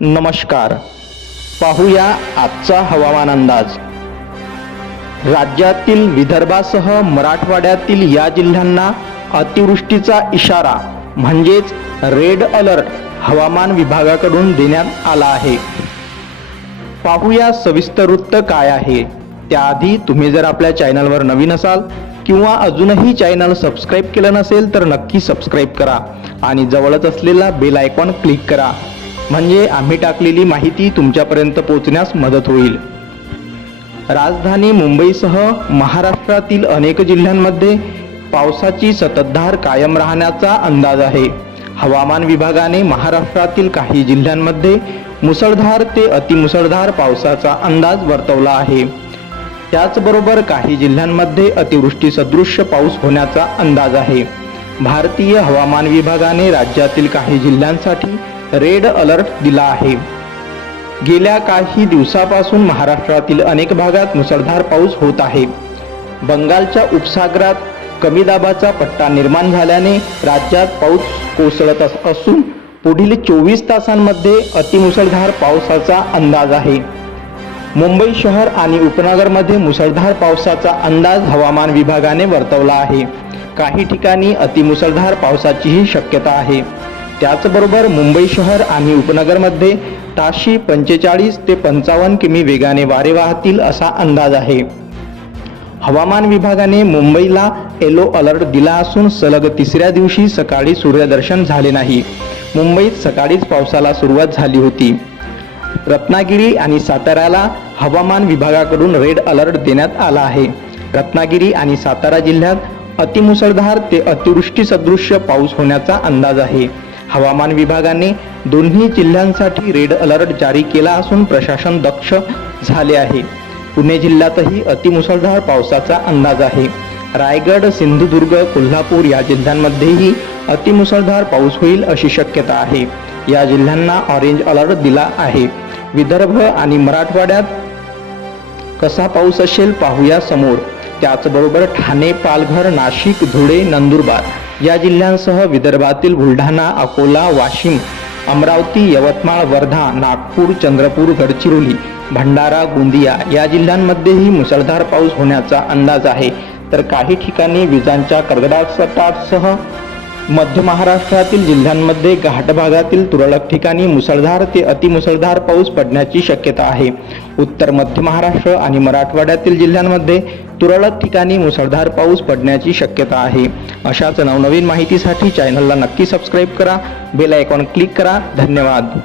नमस्कार. पाहूया आजचा हवामान अंदाज. राज्यातील विदर्भासह मराठवाड्यातील या जिल्ह्यांना अतिवृष्टीचा इशारा म्हणजेच रेड अलर्ट हवामान विभागाकडून देण्यात आला आहे. पाहूया सविस्तर वृत्त काय आहे. त्याआधी तुम्ही जर आपल्या चॅनलवर नवीन असाल किंवा अजूनही चॅनल सबस्क्राईब केलं नसेल तर नक्की सबस्क्राईब करा आणि जवळच असलेला बेल आयकॉन क्लिक करा. म्हणजे आम्ही टाकलेली माहिती तुमच्यापर्यंत पोहोचण्यास मदत होईल. राजधानी मुंबईसह महाराष्ट्रातील अनेक जिल्ह्यांमध्ये पावसाची संततधार कायम राहण्याचा अंदाज आहे. हवामान विभागाने महाराष्ट्रातील काही जिल्ह्यांमध्ये मुसळधार ते अतिमुसळधार पावसाचा अंदाज वर्तवला आहे. त्याचबरोबर काही जिल्ह्यांमध्ये अतिवृष्टी सदृश्य पाऊस होण्याचा अंदाज आहे. भारतीय हवामान विभागाने राज्यातील काही जिल्ह्यांसाठी रेड अलर्ट दिला आहे. गेल्या काही दिवसापासून महाराष्ट्रातील अनेक भागात मुसळधार पाऊस होत आहे. बंगालच्या उपसागरात कमी दाबाचा पट्टा निर्माण झाल्याने राज्यात पाऊस कोसळत असून पुढील चोवीस तासांमध्ये अतिमुसळधार पावसाचा अंदाज आहे. मुंबई शहर आणि उपनगरमध्ये मुसळधार पावसाचा अंदाज हवामान विभागाने वर्तवला आहे. काही ठिकाणी अतिमुसळधार पावसाचीही शक्यता आहे. त्याचबरोबर मुंबई शहर आणि उपनगरमध्ये ताशी पंचेचाळीस ते पंचावन्न किमी वेगाने वारे वाहतील असा अंदाज आहे. हवामान विभागाने मुंबईला येलो अलर्ट दिला असून सलग तिसऱ्या दिवशी सकाळी सूर्यदर्शन झाले नाही. मुंबईत सकाळीच पावसाला सुरुवात झाली होती. रत्नागिरी आणि साताऱ्याला हवामान विभागाकडून रेड अलर्ट देण्यात आला आहे. रत्नागिरी आणि सातारा जिल्ह्यात अतिमुसळधार ते अतिवृष्टीसदृश्य पाऊस होण्याचा अंदाज आहे. हवामान विभागाने दोन्ही जिल्ह्यांसाठी रेड अलर्ट जारी केला असून प्रशासन दक्ष झाले आहे. पुणे जिल्ह्यातही अतिमुसळधार पावसाचा अंदाज आहे. रायगड सिंधुदुर्ग कोल्हापूर या जिल्ह्यांमध्येही अतिमुसळधार पाऊस होईल अशी शक्यता आहे. या जिल्ह्यांना ऑरेंज अलर्ट दिला आहे. विदर्भ आणि मराठवाड्यात कसा पाऊस असेल पाहूया समोर. त्याचबरोबर ठाणे पालघर नाशिक धुळे नंदुरबार. या जिल्ह्यांसह विदर्भातील बुलढाणा अकोला वाशिम अमरावती यवतमाळ वर्धा नागपूर चंद्रपूर गडचिरोली भंडारा गोंदिया या जिल्ह्यांमध्येही मुसळधार पाऊस होण्याचा अंदाज आहे. तर काही ठिकाणी विजांच्या कडकडाटासह मध्य महाराष्ट्रातील जिल्ह्यांमध्ये घाट भागातील तुरळक ठिकाणी मुसळधार ते अतिमुसळधार पाऊस पडण्याची शक्यता आहे. उत्तर मध्य महाराष्ट्र आणि मराठवाड्यातील जिल्ह्यांमध्ये तुरळक ठिकाणी मुसळधार पाऊस पडण्याची शक्यता आहे. अशाच नवनवीन माहितीसाठी चॅनलला नक्की सबस्क्राईब करा. बेल आयकॉन क्लिक करा. धन्यवाद.